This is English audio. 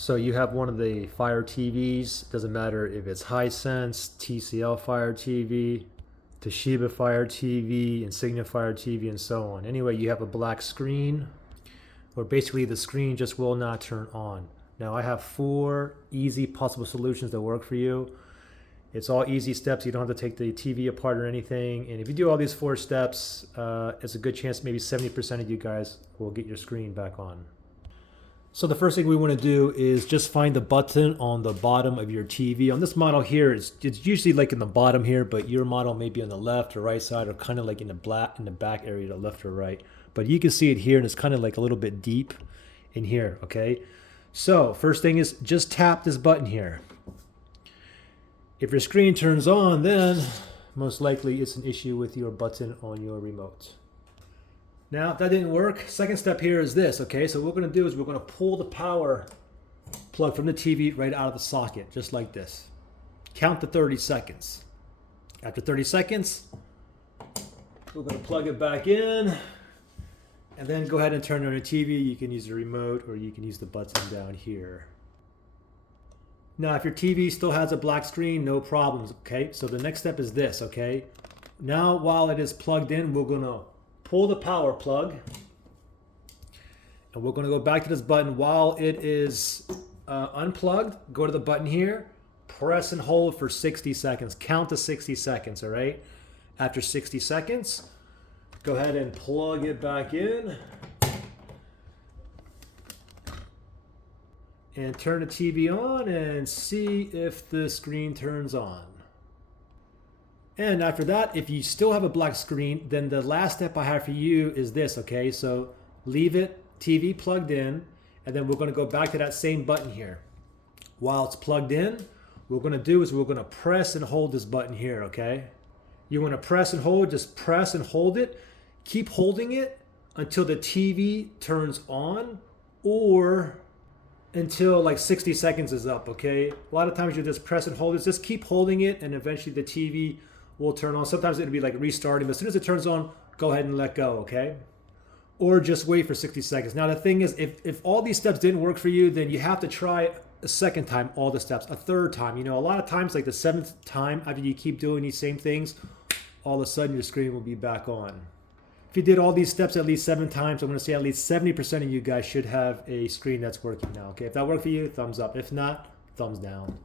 So you have one of the Fire TVs, doesn't matter if it's Hisense, TCL Fire TV, Toshiba Fire TV, Insignia Fire TV, and so on. Anyway, you have a black screen, or basically the screen just will not turn on. Now I have 4 easy possible solutions that work for you. It's all easy steps. You don't have to take the TV apart or anything. And if you do all these 4 steps, it's a good chance maybe 70% of you guys will get your screen back on. So the first thing we want to do is just find the button on the bottom of your TV. On this model here, it's usually like in the bottom here, but your model may be on the left or right side, or kind of like in the back area, the left or right. But you can see it here, and it's kind of like a little bit deep in here, okay? So first thing is just tap this button here. If your screen turns on, then most likely it's an issue with your button on your remote. Now, if that didn't work, second step here is this, okay? So what we're gonna do is we're gonna pull the power plug from the TV right out of the socket, just like this. Count to 30 seconds. After 30 seconds, we're gonna plug it back in, and then go ahead and turn on your TV. You can use the remote, or you can use the button down here. Now, if your TV still has a black screen, no problems, okay? So the next step is this, okay? Now, while it is plugged in, we're gonna pull the power plug, and we're gonna go back to this button while it is unplugged. Go to the button here, press and hold for 60 seconds. Count to 60 seconds, all right? After 60 seconds, go ahead and plug it back in. And turn the TV on and see if the screen turns on. And after that, if you still have a black screen, then the last step I have for you is this, okay? So leave it, TV plugged in, and then we're gonna go back to that same button here. While it's plugged in, what we're gonna do is we're gonna press and hold this button here, okay? You wanna press and hold, just press and hold it. Keep holding it until the TV turns on, or until like 60 seconds is up, okay? A lot of times you just press and hold it. Just keep holding it, and eventually the TV will turn on. Sometimes it'll be like restarting, but as soon as it turns on, go ahead and let go, okay? Or just wait for 60 seconds. Now the thing is, if all these steps didn't work for you, then you have to try a second time, all the steps, a third time. You know, a lot of times, like the 7th time after you keep doing these same things, all of a sudden your screen will be back on. If you did all these steps at least 7 times, I'm gonna say at least 70% of you guys should have a screen that's working now, okay? If that worked for you, thumbs up. If not, thumbs down.